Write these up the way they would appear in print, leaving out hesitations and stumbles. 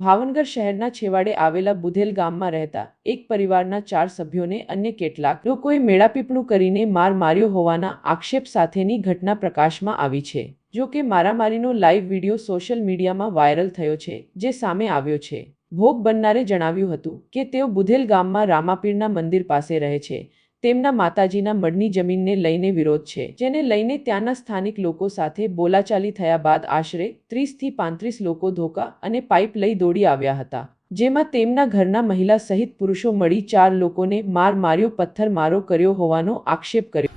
ભાવનગર શહેરના છેવાડે આવેલા બુધેલ ગામમાં રહેતા એક પરિવારના 4 સભ્યોને અન્ય કેટલાક લોકોએ મેળાપીપળું કરીને માર માર્યો હોવાના આક્ષેપ સાથેની ઘટના પ્રકાશમાં આવી છે। જો કે મારામારીનો લાઈવ વિડીયો સોશિયલ મીડિયામાં વાયરલ થયો છે, જે સામે આવ્યો છે। ભોગ બનનારે જણાવ્યું હતું કે તેઓ બુધેલ ગામમાં રામાપીરના મંદિર પાસે રહે છે। તેમના માતાજીના મઢની જમીનને લઈને વિરોધ છે, જેને લઈને ત્યાંના સ્થાનિક લોકો સાથે બોલાચાલી થયા બાદ આશરે 30 થી 35 લોકો ધોકા અને પાઇપ લઈ દોડી આવ્યા હતા, જેમાં તેમના ઘરના મહિલા સહિત પુરુષો મળી 4 લોકોને માર માર્યો, પથ્થરમારો કર્યો હોવાનો આક્ષેપ કર્યો।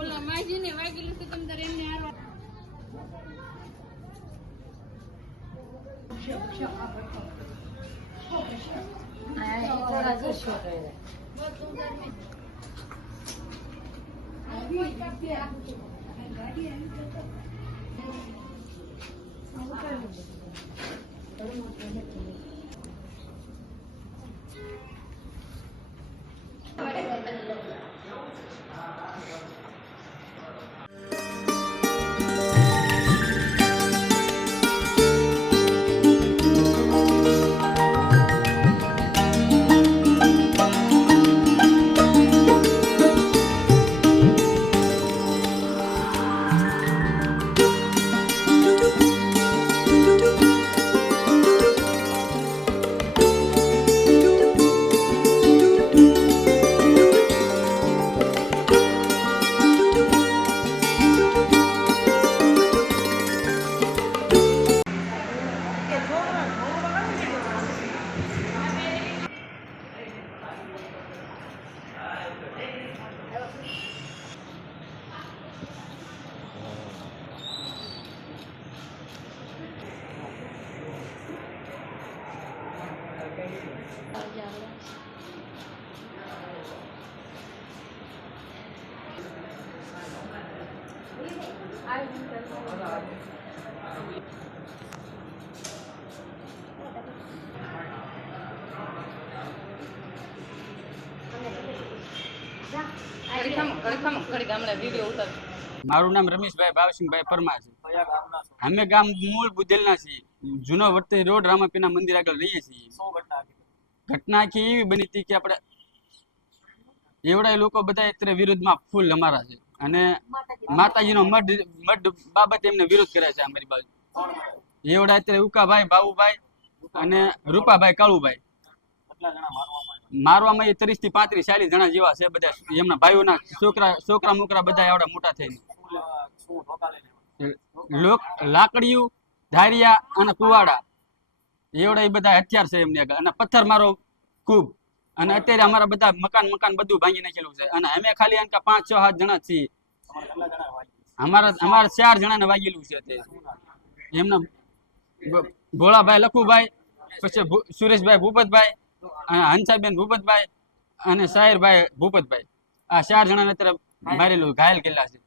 ઓલા માજીને વાગેલું તો તમ તારે એમને હારવા મારું નામ રમેશભાઈ ભાવસિંહભાઈ પરમાર છે। અમે ગામ મૂળ બુધેલના છીએ। જૂનો વર્તે રોડ રામાપીરના મંદિર આગળ રહીએ છીએ। ઘટના આખી એવી બની હતી કે આપણે એવડા લોકો બધા અત્યારે વિરોધમાં ફૂલ અમારા છે અને માતાજીનો મઢ બાબતે એમને વિરોધ કરે છે અમારી બાજુ। એવડા અત્યારે ઉકાભાઈ, બાબુભાઈ અને રૂપાભાઈ, કાળુભાઈ મારવામાં 30 થી 35 40 જણા જેવા છે। બધા એમના ભાઈઓના છોકરા મોકરા બધા આવડા મોટા થઈને લાકડીયું, ધારિયા અને કુવાડા એવડા બધા હથિયાર છે એમને આગળ, અને પથ્થર મારો ખૂબ। અને અત્યારે અમારા બધા મકાન બધું ભાંગી નાખેલું છે અને અમે ખાલી 5, 6, 7 જણા છીએ। અમારા 4 જણાને વાગેલું છે અત્યારે। એમના ભોળાભાઈ લખુભાઈ, પછી સુરેશભાઈ ભૂપતભાઈ, હંસાબેન ભૂપતભાઈ અને સાહિરભાઈ ભૂપતભાઈ, આ 4 જણાને અત્યારે મારેલું ઘાયલ કરેલા છે।